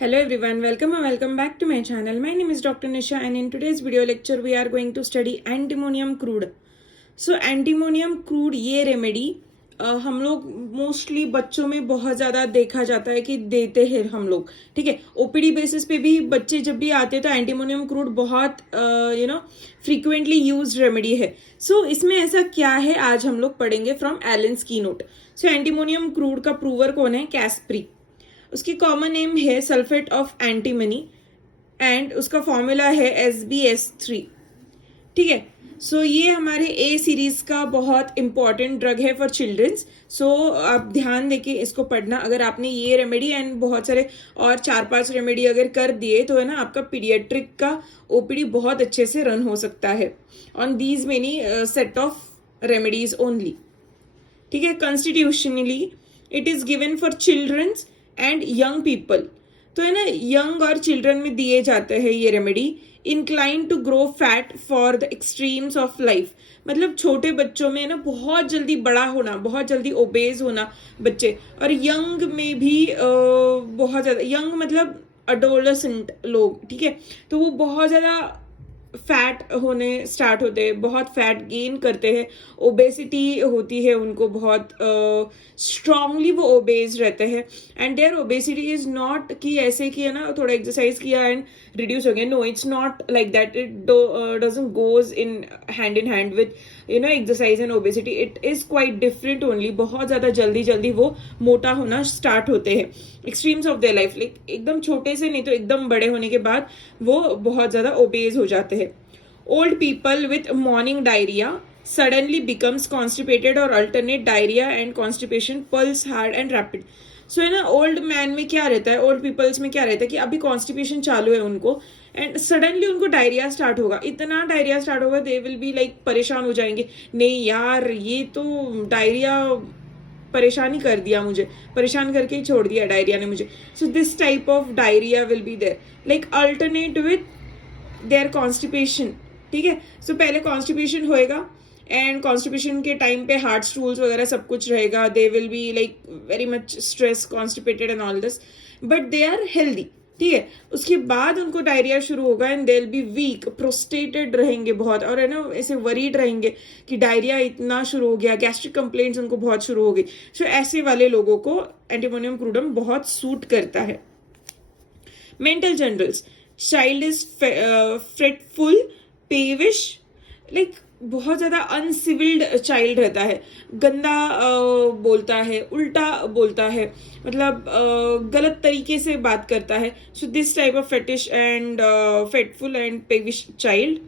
Hello everyone, welcome back to my channel. My name is Dr. Nisha and in today's video lecture we are going to study antimonium crude. So antimonium crude ये remedy हम लोग mostly बच्चों में बहुत ज़्यादा देखा जाता है कि देते हैं हम लोग, ठीक है। ओपीडी बेसिस पे भी बच्चे जब भी आते हैं तो एंटीमोनियम क्रूड बहुत फ्रीक्वेंटली यूज्ड रेमेडी है। सो इसमें ऐसा क्या है आज हम लोग पढ़ेंगे फ्रॉम एलेन्स की नोट। सो एंटीमोनियम क्रूड का प्रूवर कौन है? कैस्प्री। उसकी कॉमन नेम है सल्फेट ऑफ एंटीमनी एंड उसका फॉर्मूला है SbS3, ठीक है। सो ये हमारे ए सीरीज का बहुत इंपॉर्टेंट ड्रग है फॉर चिल्ड्रंस। सो आप ध्यान देके इसको पढ़ना। अगर आपने ये रेमेडी एंड बहुत सारे और 4-5 रेमेडी अगर कर दिए तो है ना, आपका पीडियाट्रिक का ओपीडी बहुत अच्छे से रन हो सकता है on these many set of remedies only, ठीक है। Constitutionally it is given for children's and young people. तो है ना, यंग और चिल्ड्रन में दिए जाते हैं ये remedy. Incline to grow fat for the extremes of life, मतलब छोटे बच्चों में ना बहुत जल्दी बड़ा होना, बहुत जल्दी ओबेज होना बच्चे, और यंग में भी बहुत ज्यादा यंग मतलब अडोलेसेंट लोग, ठीक है। तो वो बहुत ज्यादा फैट होने स्टार्ट होते हैं, बहुत फैट गेन करते हैं, ओबेसिटी होती है उनको, बहुत स्ट्रांगली वो ओबेज रहते हैं। And their obesity is not कि ऐसे कि है ना थोड़ा एक्सरसाइज किया एंड रिड्यूस हो गया। No, it's not like that. It doesn't goes in hand with exercise and obesity. It is quite different only. बहुत ज्यादा जल्दी जल्दी वो मोटा होना स्टार्ट होते हैं extremes of their life, like एकदम छोटे से नहीं तो एकदम बड़े होने के बाद वो बहुत ज्यादा ओबेज हो जाते हैं। Old people with morning diarrhoea suddenly becomes constipated और alternate diarrhea and constipation, pulse hard and rapid। सो है ना, ओल्ड मैन में क्या रहता है, ओल्ड पीपल्स में क्या रहता है कि अभी कॉन्स्टिपेशन चालू है उनको एंड सडनली उनको डायरिया स्टार्ट होगा। इतना डायरिया स्टार्ट होगा दे विल बी लाइक परेशान हो जाएंगे। नहीं यार, ये तो डायरिया परेशान ही कर दिया, मुझे परेशान करके ही छोड़ दिया डायरिया ने मुझे। So this type of diarrhoea will be there, like alternate with their constipation, ठीक है। सो पहले कॉन्स्टिपेशन होएगा एंड कॉन्स्टिपेशन के टाइम पे हार्ट स्टूल्स वगैरह सब कुछ रहेगा। They will be like very much stress, constipated and all this, but they are healthy, ठीक है। उसके बाद उनको डायरिया शुरू होगा and they will be weak, prostrated रहेंगे बहुत, और है ना ऐसे वरीड रहेंगे कि डायरिया इतना शुरू हो गया, गैस्ट्रिक कंप्लेंट्स उनको बहुत शुरू हो गई। सो ऐसे वाले लोगों को एंटीमोनियम क्रूडम बहुत सूट करता है। Mental generals, child is fretful, peevish, like बहुत ज्यादा अनसिविल्ड चाइल्ड रहता है, गंदा बोलता है, उल्टा बोलता है, मतलब गलत तरीके से बात करता है। So this type of fetish and fretful and peevish child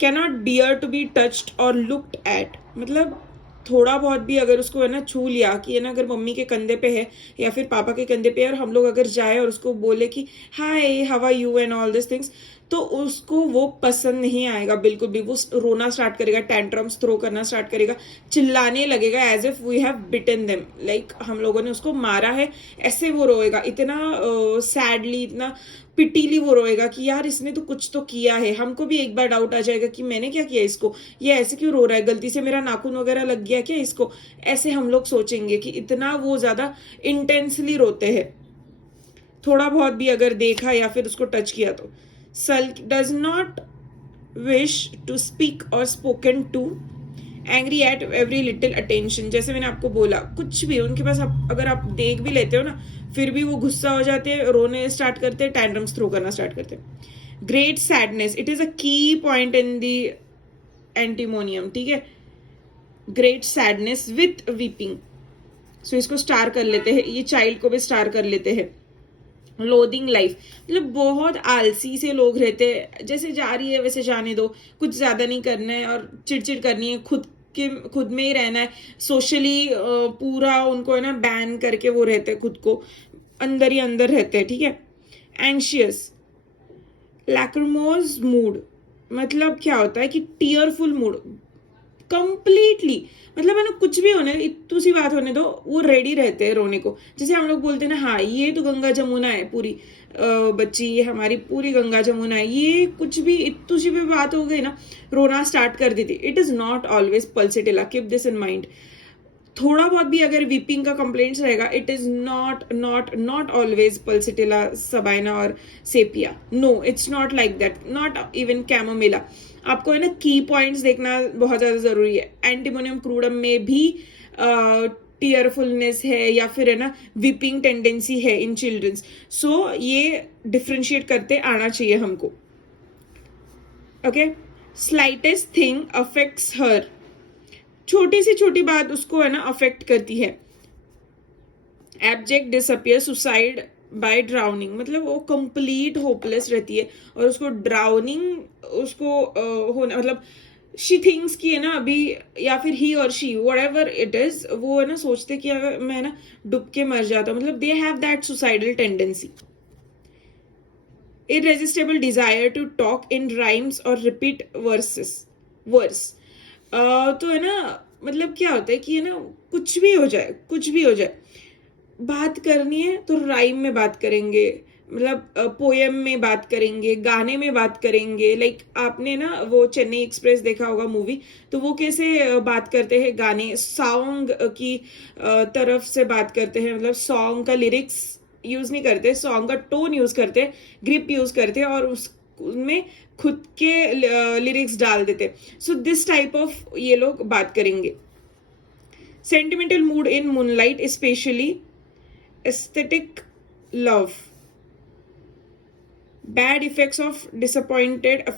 cannot bear to be touched और लुक्ड एट, मतलब थोड़ा बहुत भी अगर उसको है ना छू लिया कि है ना, अगर मम्मी के कंधे पे है या फिर पापा के कंधे पे है और हम लोग अगर जाए और उसको बोले कि hi how are you and all this things, तो उसको वो पसंद नहीं आएगा बिल्कुल भी। वो रोना स्टार्ट करेगा, टैंट्रम्स थ्रो करना स्टार्ट करेगा, चिल्लाने लगेगा as if we have bitten them, like हम लोगों ने उसको मारा है, ऐसे वो रोएगा, इतना सैडली, इतना पिटीली वो रोएगा कि यार इसने तो कुछ तो किया है। हमको भी एक बार डाउट आ जाएगा कि मैंने क्या किया इसको, ये ऐसे क्यों रो रहा है, गलती से मेरा नाखून वगैरह लग गया क्या इसको, ऐसे हम लोग सोचेंगे कि इतना वो ज्यादा इंटेंसली रोते हैं। थोड़ा बहुत भी अगर देखा या फिर उसको टच किया तो। Sulk does not wish to speak or spoken to, angry at every little attention। जैसे मैंने आपको बोला, कुछ भी उनके पास अगर आप देख भी लेते हो ना, फिर भी वो गुस्सा हो जाते हैं, रोने स्टार्ट करते हैं, टैंट्रम्स थ्रो करना स्टार्ट करते हैं। Great sadness, it is a की पॉइंट इन दी एंटीमोनियम, ठीक है। ग्रेट सैडनेस विथ वीपिंग, सो इसको स्टार कर लेते हैं, ये चाइल्ड को भी स्टार कर लेते हैं। लोदिंग लाइफ, मतलब बहुत आलसी से लोग रहते हैं, जैसे जा रही है वैसे जाने दो, कुछ ज्यादा नहीं करना है और चिड़चिड़ करनी है, खुद में ही रहना है। सोशली पूरा उनको है ना बैन करके वो रहते हैं, खुद को अंदर ही अंदर रहते हैं, ठीक है। एंशियस, लैक्रिमोज मूड, मतलब क्या होता है कि टीयरफुल मूड कंप्लीटली, मतलब है ना कुछ भी होने, इतनी सी बात होने दो वो रेडी रहते हैं रोने को। जैसे हम लोग बोलते हैं ना, हाँ ये तो गंगा जमुना है पूरी, बच्ची ये हमारी पूरी गंगा जमुना है, ये कुछ भी इतनी सी भी बात हो गई ना रोना स्टार्ट कर देती। It is not always pulsatilla, keep this in mind. थोड़ा बहुत भी अगर वीपिंग का कंप्लेंट्स रहेगा, it is not always pulsatilla sabina और sepia. No, it's not like that, not even chamomilla. आपको है ना की पॉइंट्स देखना बहुत ज्यादा जरूरी है. एंटीमोनियम क्रूडम में भी टीयरफुलनेस है या फिर है ना वीपिंग टेंडेंसी है इन चिल्ड्रंस. सो ये डिफ्रेंशिएट करते आना चाहिए हमको. ओके. स्लाइटेस्ट थिंग अफेक्ट्स हर. छोटी से छोटी बात उसको है ना अफेक्ट करती है. Abject disappear suicide bye drowning. मतलब वो कंप्लीट होपलेस रहती है और उसको ड्राउनिंग उसको होना मतलब शी थिंक्स कि है ना अभी, या फिर ही और शी व्हाटएवर इट इज, वो है ना सोचते कि अगर मैं ना डूब के मर जाता हूँ. मतलब they have that suicidal tendency. Irresistible desire to talk in rhymes और रिपीट वर्स. तो है ना मतलब क्या होता है कि है ना कुछ भी हो जाए, बात करनी है तो राइम में बात करेंगे, मतलब पोएम में बात करेंगे, गाने में बात करेंगे. लाइक आपने ना वो चेन्नई एक्सप्रेस देखा होगा मूवी, तो वो कैसे बात करते हैं, गाने सॉन्ग की तरफ से बात करते हैं. मतलब सॉन्ग का लिरिक्स यूज नहीं करते, सॉन्ग का टोन यूज करते हैं, ग्रिप यूज करते हैं और उसमें खुद के लिरिक्स डाल देते. सो दिस टाइप ऑफ ये लोग बात करेंगे. Sentimental mood in moonlight, especially aesthetic love. Bad effects of disappointed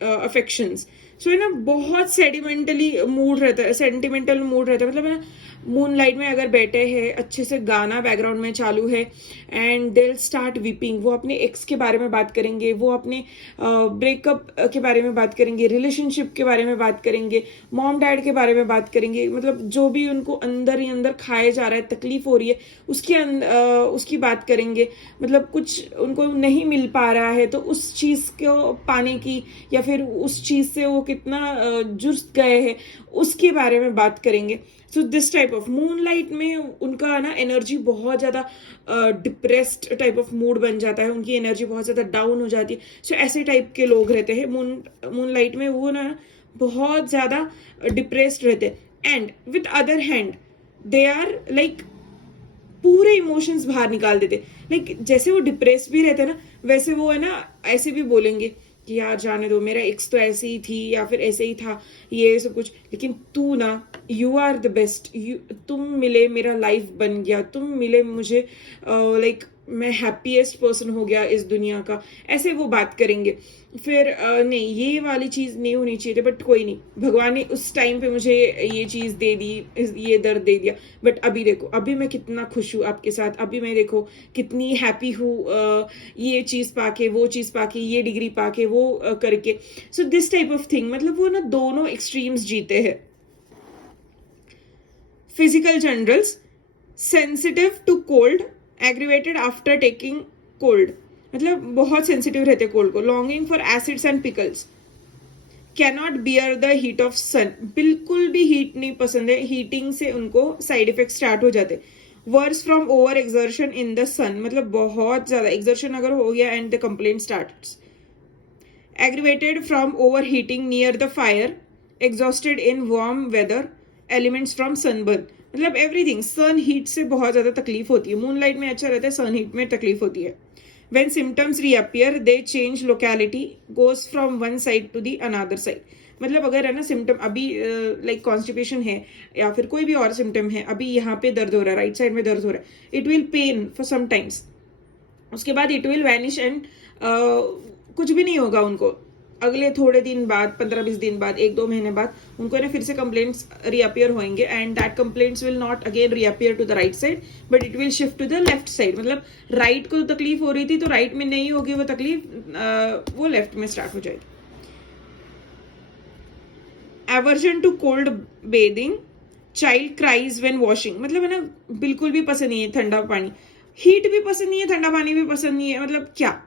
affections. So है ना बहुत सेंटिमेंटल मूड रहता है. मतलब है ना मूनलाइट में अगर बैठे हैं, अच्छे से गाना बैकग्राउंड में चालू है एंड दे स्टार्ट वीपिंग. वो अपने एक्स के बारे में बात करेंगे, वो अपने ब्रेकअप के बारे में बात करेंगे, रिलेशनशिप के बारे में बात करेंगे, मॉम डैड के बारे में बात करेंगे. मतलब जो भी उनको अंदर ही अंदर खाया जा रहा है, तकलीफ हो रही है, उसकी बात करेंगे. मतलब कुछ उनको नहीं मिल पा रहा है तो उस चीज को पाने की, या फिर उस चीज से वो कितना जुड़ गए हैं उसके बारे में बात करेंगे. सो दिस टाइप ऑफ मूनलाइट में उनका ना एनर्जी बहुत ज्यादा डिप्रेस्ड टाइप ऑफ मूड बन जाता है, उनकी एनर्जी बहुत ज्यादा डाउन हो जाती है. सो ऐसे टाइप के लोग रहते हैं मूनलाइट में, वो ना बहुत ज्यादा डिप्रेस्ड रहते हैं. And with other hand they are like पूरे इमोशंस बाहर निकाल देते. लाइक जैसे वो डिप्रेस भी रहते ना, वैसे वो है ना ऐसे भी बोलेंगे कि यार जाने दो, मेरा एक्स तो ऐसे ही थी या फिर ऐसे ही था, ये सब कुछ, लेकिन तू ना, यू आर द बेस्ट, तुम मिले, मेरा लाइफ बन गया, तुम मिले मुझे, लाइक मैं हैप्पीएस्ट पर्सन हो गया इस दुनिया का. ऐसे वो बात करेंगे. फिर नहीं, ये वाली चीज नहीं होनी चाहिए थी, बट कोई नहीं, भगवान ने उस टाइम पे मुझे ये चीज दे दी, ये दर्द दे दिया, बट अभी देखो, अभी मैं कितना खुश हूँ आपके साथ, अभी मैं देखो कितनी हैप्पी हूँ, ये चीज पाके, वो चीज पाके, ये डिग्री पाके, वो करके. So this type of thing. मतलब वो ना दोनों एक्सट्रीम्स जीते हैं. Physical generals, sensitive to cold, aggravated after taking cold. मतलब बहुत सेंसिटिव रहते कोल्ड को. Longing for acids and pickles. Cannot bear the heat of sun. बिल्कुल भी हीट नहीं पसंद है, हीटिंग से उनको साइड इफेक्ट स्टार्ट हो जाते. Worse from over exertion in the sun. मतलब बहुत ज्यादा एक्सर्शन अगर हो गया and the complaint starts. Aggravated from over heating near the fire, exhausted in warm weather, ailments from sunburn. मतलब एवरीथिंग. सन हीट से बहुत ज्यादा तकलीफ होती है. मूनलाइट में अच्छा रहता है, सन हीट में तकलीफ होती है. When symptoms reappear, they change locality, goes from one side to the another side. मतलब अगर है ना सिम्टम अभी लाइक कॉन्स्टिपेशन है या फिर कोई भी और सिम्टम है, अभी यहाँ पे दर्द हो रहा है, राइट साइड में दर्द हो रहा है, it will pain for some times. उसके बाद इट विल वैनिश एंड कुछ भी नहीं होगा उनको. अगले थोड़े दिन बाद, 15-20 दिन बाद, 1-2 महीने बाद उनको ना फिर से कंप्लेंट्स रीअपियर होंगे and that complaints will not again reappear to the right side, but it will shift to the left side. मतलब राइट को तकलीफ हो रही थी तो राइट में नहीं होगी वो तकलीफ, वो लेफ्ट में स्टार्ट हो जाएगी. Aversion to cold bathing, child cries when washing. मतलब है ना बिल्कुल भी पसंद नहीं है ठंडा पानी, हीट भी पसंद नहीं है, ठंडा पानी भी पसंद नहीं है. मतलब क्या,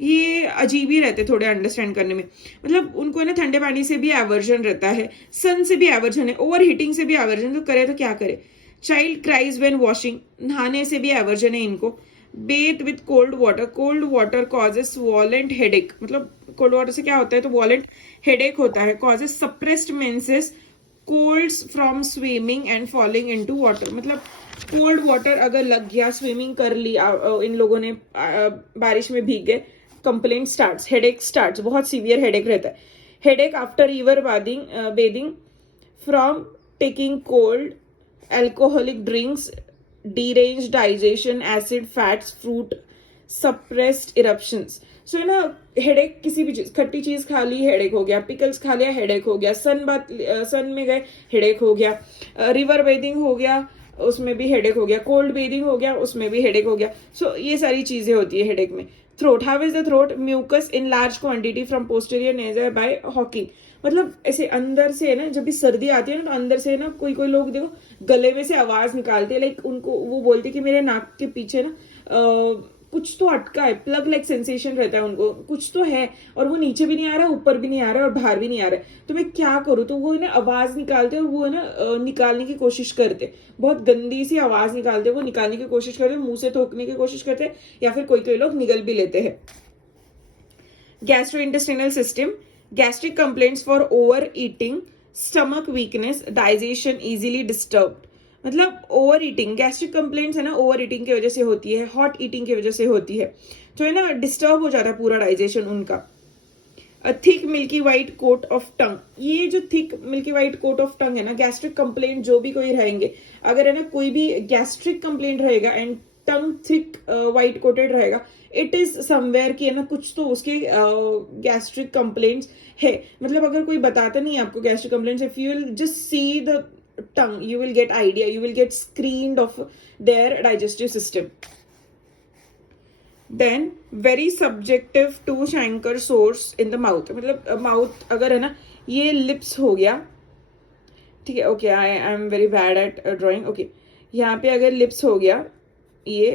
ये अजीब ही रहते थोड़े अंडरस्टैंड करने में. मतलब उनको ना ठंडे पानी से भी एवर्जन रहता है, सन से भी एवर्जन है, ओवर हीटिंग से भी एवर्जन. तो करे तो क्या करे. चाइल्ड क्राइज व्हेन वॉशिंग, नहाने से भी एवर्जन है इनको. Beth with cold water causes वॉलेंट headache. मतलब कोल्ड वाटर से क्या होता है, तो वॉलेंट हेडेक होता है. Causes suppressed menses colds from swimming and falling into water, मतलब कोल्ड वाटर अगर लग गया, स्विमिंग कर ली इन लोगों ने, बारिश में भीग गए, कंप्लेंट स्टार्ट्स, हेडेक स्टार्ट्स, बहुत सीवियर हेडेक रहता है। Headache after river bathing from taking cold, alcoholic drinks, deranged digestion, acid, fats, fruit, suppressed eruptions. सो है ना, हेडेक किसी भी चीज, खट्टी चीज खा ली हेडेक हो गया, पिकल्स खा लिया हेडेक हो गया, सन में गए हेडेक हो गया, रिवर बेदिंग हो गया उसमें भी हेडेक हो गया, कोल्ड बेदिंग हो गया उसमें भी हेडेक हो गया। सो ये सारी चीजें होती है हेडेक में। Throat, how is the throat? Mucus in large quantity from posterior नेजर बाय हॉकिंग, मतलब ऐसे अंदर से ना, जब भी सर्दी आती है ना, तो अंदर से ना कोई कोई लोग देखो गले में से आवाज निकालते हैं, लाइक उनको वो बोलते कि मेरे नाक के पीछे ना कुछ तो अटका है, प्लग लाइक सेंसेशन रहता है उनको, कुछ तो है और वो नीचे भी नहीं आ रहा, ऊपर भी नहीं आ रहा और बाहर भी नहीं आ रहा है, तो मैं क्या करूं? तो वो ना आवाज निकालते और वो ना निकालने की कोशिश करते, बहुत गंदी सी आवाज निकालते, वो निकालने की कोशिश करते, मुंह से थूकने की कोशिश करते, या फिर कोई कोई लोग निगल भी लेते हैं। Gastrointestinal system, gastric complaints for overeating, stomach weakness, digestion easily disturbed, मतलब ओवर ईटिंग, गैस्ट्रिक कंप्लेंट्स है ना ओवर ईटिंग की वजह से होती है, हॉट ईटिंग की वजह से होती है, तो है ना डिस्टर्ब हो जाता है पूरा डाइजेशन उनका। Thick milky white coat of tongue, ये जो thick milky white coat of tongue है ना, गैस्ट्रिक कंप्लेंट जो भी कोई रहेंगे, अगर है ना कोई भी गैस्ट्रिक कंप्लेंट रहेगा and tongue thick white coated रहेगा, इट इज समवेयर कि है ना कुछ तो उसके गैस्ट्रिक कंप्लेंट्स है। मतलब अगर कोई बताता नहीं है आपको gastric complaints, if you will just see the tongue you will get idea, you will get screened off their digestive system. Then very subjective to chancre sores in the mouth, मतलब mouth अगर है ना, ये lips हो गया, ठीक है, okay, I am very bad at drawing, okay, यहाँ पे अगर लिप्स हो गया ये,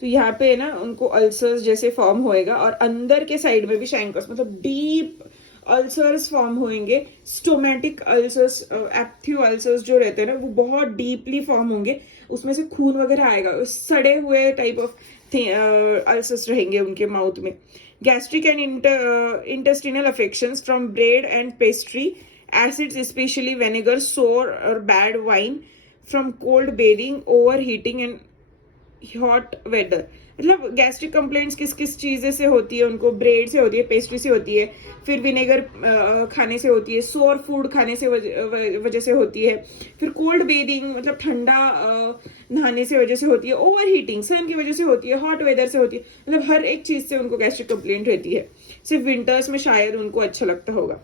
तो यहाँ पे ना उनको अल्सर्स जैसे फॉर्म होएगा और अंदर के साइड में भी शैंकर्स, मतलब डीप अल्सर्स फॉर्म होंगे, स्टोमेटिक अल्सर्स, एप्थ्यू अल्सर्स जो रहते हैं ना, वो बहुत डीपली फॉर्म होंगे, उसमें से खून वगैरह आएगा, सड़े हुए टाइप ऑफ अल्सर्स रहेंगे उनके माउथ में। Gastric and intestinal affections from bread and pastry, acids specially vinegar, sour और bad wine, from cold bathing, over heating and hot weather, मतलब गैस्ट्रिक कंप्लेंट्स किस किस चीजें से होती है उनको? ब्रेड से होती है, पेस्ट्री से होती है, फिर विनेगर खाने से होती है, सोर फूड खाने से वजह से होती है, फिर कोल्ड बेदिंग मतलब ठंडा नहाने से वजह से होती है, ओवर हीटिंग सन की वजह से होती है, हॉट वेदर से होती है, मतलब हर एक चीज से उनको गैस्ट्रिक कंप्लेंट रहती है। सिर्फ विंटर्स में शायद उनको अच्छा लगता होगा।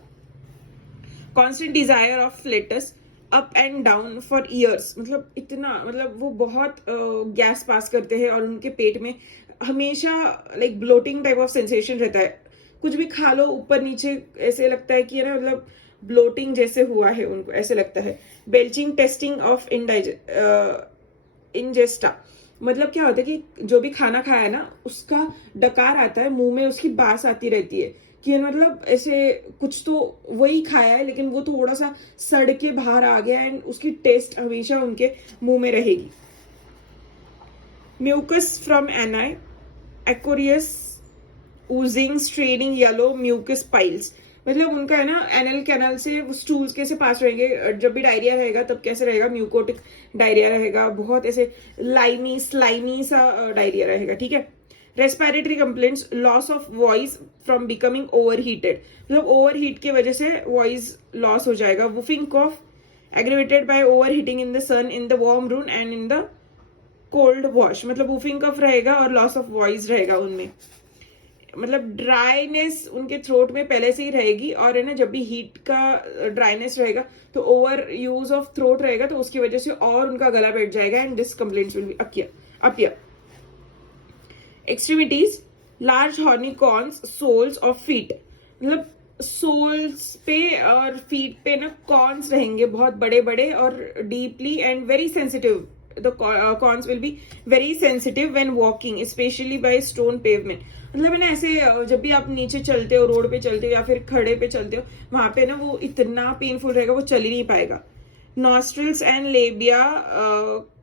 Constant desire of flatus up and down for years, मतलब इतना, मतलब वो बहुत गैस पास करते हैं और उनके पेट में हमेशा like bloating type of sensation रहता है, कुछ भी खा लो ऊपर नीचे ऐसे लगता है कि है ना, मतलब ब्लोटिंग जैसे हुआ है उनको, ऐसे लगता है। बेल्चिंग, टेस्टिंग ऑफ इंजेस्टा, मतलब क्या होता है कि जो भी खाना खाया ना उसका डकार आता है मुंह में, उसकी बास आती रहती है कि मतलब ऐसे कुछ तो वही खाया है लेकिन वो थोड़ा सा सड़ के बाहर आ गया एंड उसकी टेस्ट हमेशा उनके मुंह में रहेगी। Mucus from anus, aquarius, oozing, straining, yellow mucus piles, मतलब उनका है ना एनल कैनल से स्टूल्स कैसे पास रहेंगे, जब भी डायरिया रहेगा तब कैसे रहेगा, म्यूकोटिक डायरिया रहेगा, बहुत ऐसे लाइमी स्लाइमी सा डायरिया रहेगा, ठीक है। Respiratory complaints, loss of voice from becoming over heated, मतलब ओवर हीट की वजह से वॉइस लॉस हो जाएगा। Whooping cough aggravated by over heating in the sun, in the warm room and in the cold wash, मतलब whooping कफ रहेगा और loss of voice रहेगा उनमें, मतलब ड्राइनेस उनके थ्रोट में पहले से ही रहेगी और है ना जब भी हीट का ड्राइनेस रहेगा तो ओवर यूज ऑफ थ्रोट रहेगा तो उसकी वजह से और उनका गला बैठ जाएगा and this complaints will be appear. Extremities, large horny corns, soles of feet, मतलब सोल्स पे और फीट पे ना कॉर्न्स रहेंगे बहुत बड़े बड़े और deeply and very sensitive, the corns will be very sensitive when walking especially by stone pavement, मतलब है ना ऐसे जब भी आप नीचे चलते हो, रोड पे चलते हो या फिर खड़े पे चलते हो, वहां पे ना वो इतना पेनफुल रहेगा वो चल ही नहीं पाएगा। nostrils and labia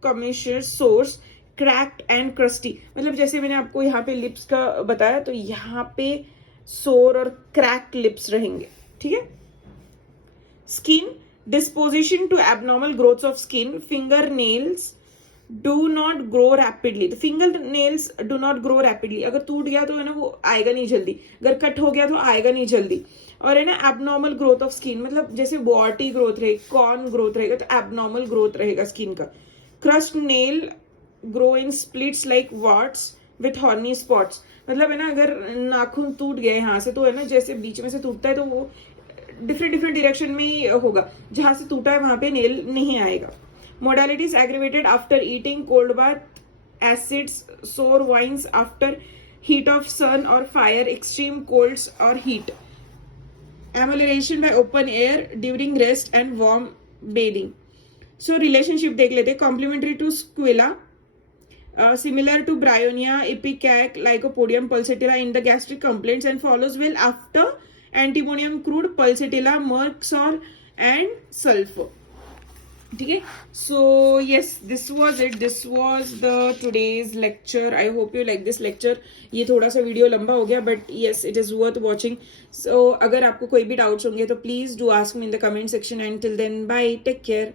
commissure sores, cracked and crusty, मतलब जैसे मैंने आपको यहाँ पे लिप्स का बताया तो यहाँ पे सोर और क्रैक्ड लिप्स रहेंगे, ठीक है। Skin, disposition to abnormal growths of skin, fingernails do not grow rapidly. तो finger nails do not grow rapidly, अगर टूट गया तो है ना वो आएगा नहीं जल्दी, अगर कट हो गया तो आएगा नहीं जल्दी. और है ना एबनॉर्मल ग्रोथ ऑफ स्किन, मतलब जैसे बॉटी ग्रोथ रहेगी, कॉर्न ग्रोथ रहेगा, तो एबनॉर्मल ग्रोथ रहेगा स्किन का. Crust nail grow in splits like वार्ट्स with horny spots, मतलब है ना अगर नाखून टूट गए यहाँ से तो है ना जैसे बीच में से टूटता है तो वो डिफरेंट डायरेक्शन में ही होगा, जहां से टूटा है वहां पे नेल नहीं आएगा. Modalities aggravated after eating, cold bath, acids, sore wines after heat of sun or fire, extreme colds or heat. Amelioration by open air during rest and warm bathing. So relationship देख लेते. Complementary to squilla, similar to bryonia, ipecac, lycopodium pulsatilla in the gastric complaints, and follows well after antimonium crude, pulsatilla, merxol and sulfur. ठीक है. So yes, this was it. This was the today's lecture. I hope you like this lecture. ये थोड़ा सा video लंबा हो गया but yes it is worth watching. So अगर आपको कोई भी डाउट्स होंगे तो please do ask me in the comment section. And till then bye, take care.